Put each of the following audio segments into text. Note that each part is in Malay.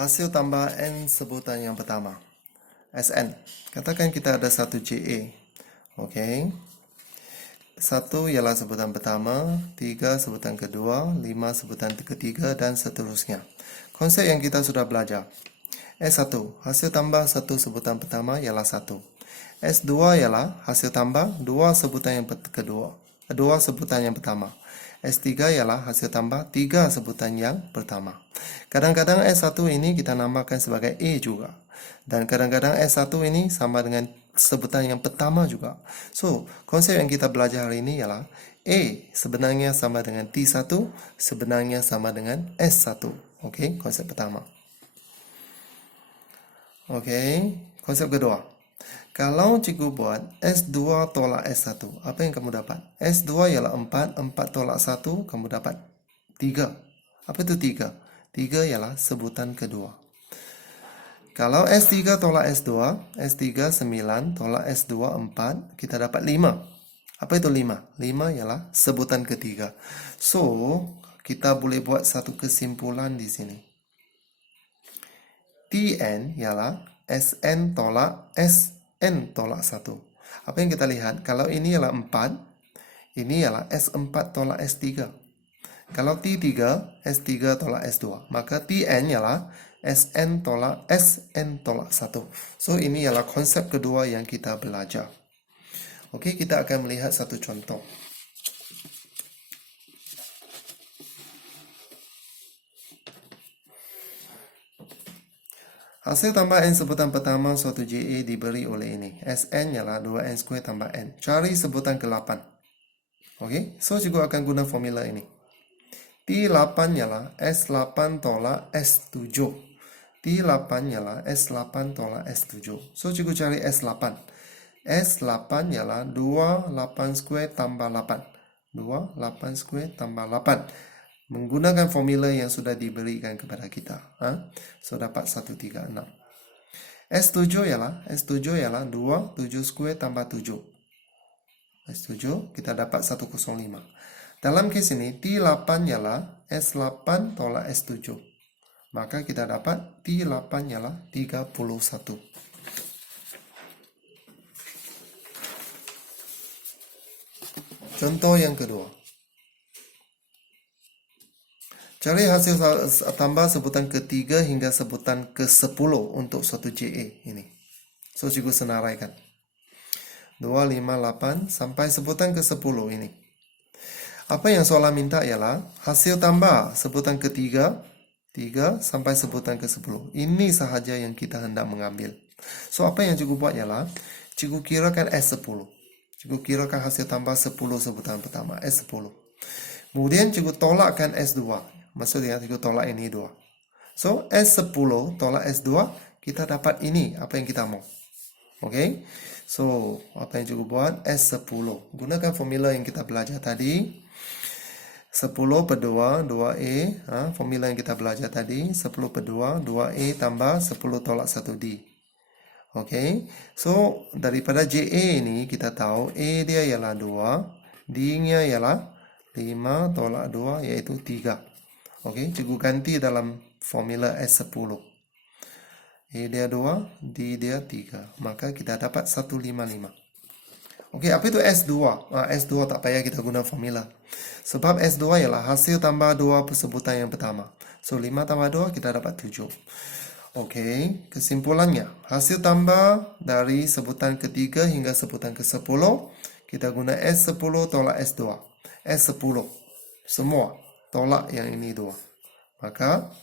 Hasil tambah N sebutan yang pertama. Sn. Katakan kita ada satu JA. Okey. 1 ialah sebutan pertama, 3 sebutan kedua, 5 sebutan ketiga dan seterusnya. Konsep yang kita sudah belajar. S1. Hasil tambah satu sebutan pertama ialah 1. S2 ialah hasil tambah 2 sebutan yang kedua. 2 sebutan yang pertama. S3 ialah hasil tambah 3 sebutan yang pertama. Kadang-kadang S1 ini kita namakan sebagai A juga. Dan kadang-kadang S1 ini sama dengan sebutan yang pertama juga. So, konsep yang kita belajar hari ini ialah A sebenarnya sama dengan T1, sebenarnya sama dengan S1. Okey, konsep pertama. Okey, konsep kedua. Kalau cikgu buat S2 tolak S1, apa yang kamu dapat? S2 ialah 4, 4 tolak 1, kamu dapat 3. Apa itu 3? 3 ialah sebutan kedua. Kalau S3 tolak S2, S3 9 tolak S2 4, kita dapat 5. Apa itu 5? 5 ialah sebutan ketiga. So, kita boleh buat satu kesimpulan di sini. Tn ialah Sn tolak Sn tolak 1. Apa yang kita lihat? Kalau ini ialah 4, ini ialah S4 tolak S3. Kalau T3, S3 tolak S2. Maka Tn ialah Sn tolak Sn tolak 1. So, ini ialah konsep kedua yang kita belajar. Okey, kita akan melihat satu contoh. Hasil tambah N sebutan pertama suatu JA diberi oleh ini. Sn ialah 2N² tambah N. Cari sebutan ke-8. Okey, so cikgu akan guna formula ini. T8 ialah S8 tolak S7. T8 ialah S8 tolak S7. So, cikgu cari S8. S8 ialah 2 8² tambah 8. 2 8² tambah 8. Menggunakan formula yang sudah diberikan kepada kita. So, dapat 136. S7 ialah 2 7² tambah 7. S7 kita dapat 105. Dalam kes ini, T8 ialah S8 tolak S7. Maka kita dapat T8 ialah 31. Contoh yang kedua. Cari hasil tambah sebutan ketiga hingga sebutan ke-10 untuk suatu JA ini. So, cikgu senaraikan. 2, 5, 8 sampai sebutan ke-10 ini. Apa yang soalan minta ialah hasil tambah sebutan ketiga, 3 sampai sebutan ke-10. Ini sahaja yang kita hendak mengambil. So, apa yang cikgu buat ialah cikgu kirakan S10. Cikgu kirakan hasil tambah 10 sebutan pertama, S10. Kemudian cikgu tolakkan S2. Maksudnya cikgu tolak ini 2. So, S10 tolak S2, kita dapat ini, apa yang kita mau. Okey. So, apa yang cikgu buat? S10. Gunakan formula yang kita belajar tadi. 10 per 2, 2A. Formula yang kita belajar tadi. 10 per 2, 2A tambah 10 tolak 1D. Okey. So, daripada JA ini, kita tahu A dia ialah 2. D-nya ialah 5 tolak 2, iaitu 3. Okey, cikgu ganti dalam formula S10. A dia 2, D dia 3. Maka kita dapat 155. Okey, apa itu S2? S2 tak payah kita guna formula. Sebab S2 ialah hasil tambah 2 persebutan yang pertama. So, 5 tambah 2, kita dapat 7. Okey, kesimpulannya. Hasil tambah dari sebutan ketiga hingga sebutan ke-10, kita guna S10 tolak S2. S10. Semua. Tolak yang ini 2. Maka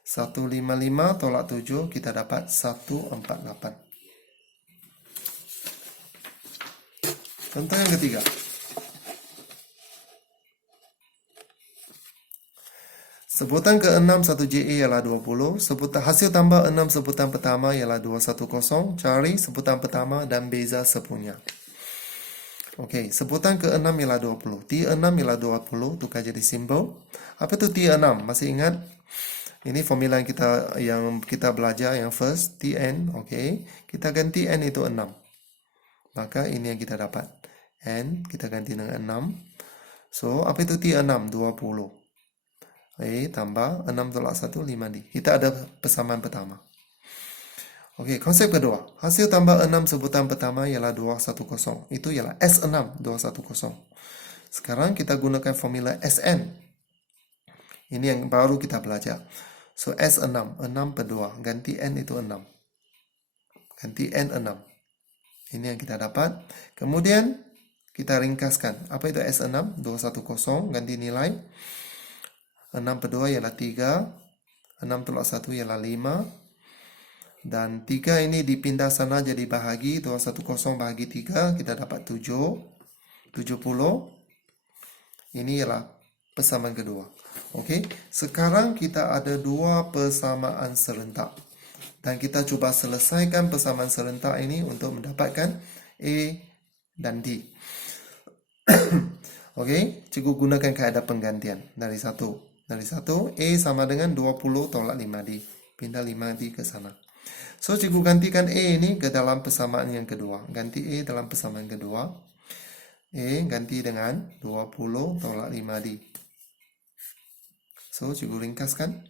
155 tolak 7 kita dapat 148. Contoh yang ketiga. Sebutan ke-6 satu JA ialah 20. Hasil tambah 6 sebutan pertama ialah 210. Cari sebutan pertama dan beza sepunya. Okey, sebutan ke-6 ialah 20. T6 ialah 20, tukar jadi simbol. Apa itu T6? Masih ingat? Ini formula yang kita belajar yang first, Tn, okey. Kita ganti n itu 6. Maka ini yang kita dapat. N kita ganti dengan 6. So, apa itu T6? 20. E tambah 6 tolak 1, 5D. Kita ada persamaan pertama. Okey, konsep kedua. Hasil tambah 6 sebutan pertama ialah 210. Itu ialah S6, 210. Sekarang kita gunakan formula Sn. Ini yang baru kita belajar. So, S6, 6 per 2. Ganti N itu 6. Ganti N 6. Ini yang kita dapat. Kemudian, kita ringkaskan. Apa itu S6? 210, ganti nilai. 6 per 2 ialah 3. 6 tolak 1 ialah 5. Dan 3 ini dipindah sana jadi bahagi. 210 bahagi 3, kita dapat 7. 70. Ini ialah persamaan kedua. Okey, sekarang kita ada dua persamaan serentak. Dan kita cuba selesaikan persamaan serentak ini untuk mendapatkan A dan D. Okey, cikgu gunakan kaedah penggantian dari satu. Dari satu, A sama dengan 20 tolak 5D. Pindah 5D ke sana. So, cikgu gantikan A ini ke dalam persamaan yang kedua. Ganti A dalam persamaan kedua. A ganti dengan 20 tolak 5D. So, cikgu ringkaskan.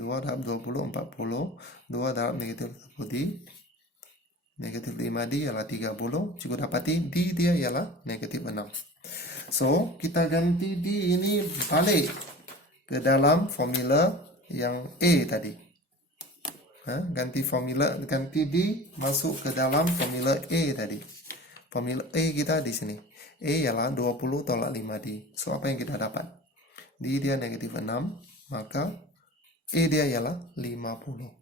2 darab 20, 40. 2 darab negatif 10D. Negatif 5D ialah 30. Cikgu dapati D dia ialah negatif 6. So, kita ganti D ini balik ke dalam formula yang A tadi. Ganti D masuk ke dalam formula A tadi. Formula A kita di sini. A ialah 20 tolak 5D. So, apa yang kita dapat? D dia negatif 6, maka A dia ialah 50.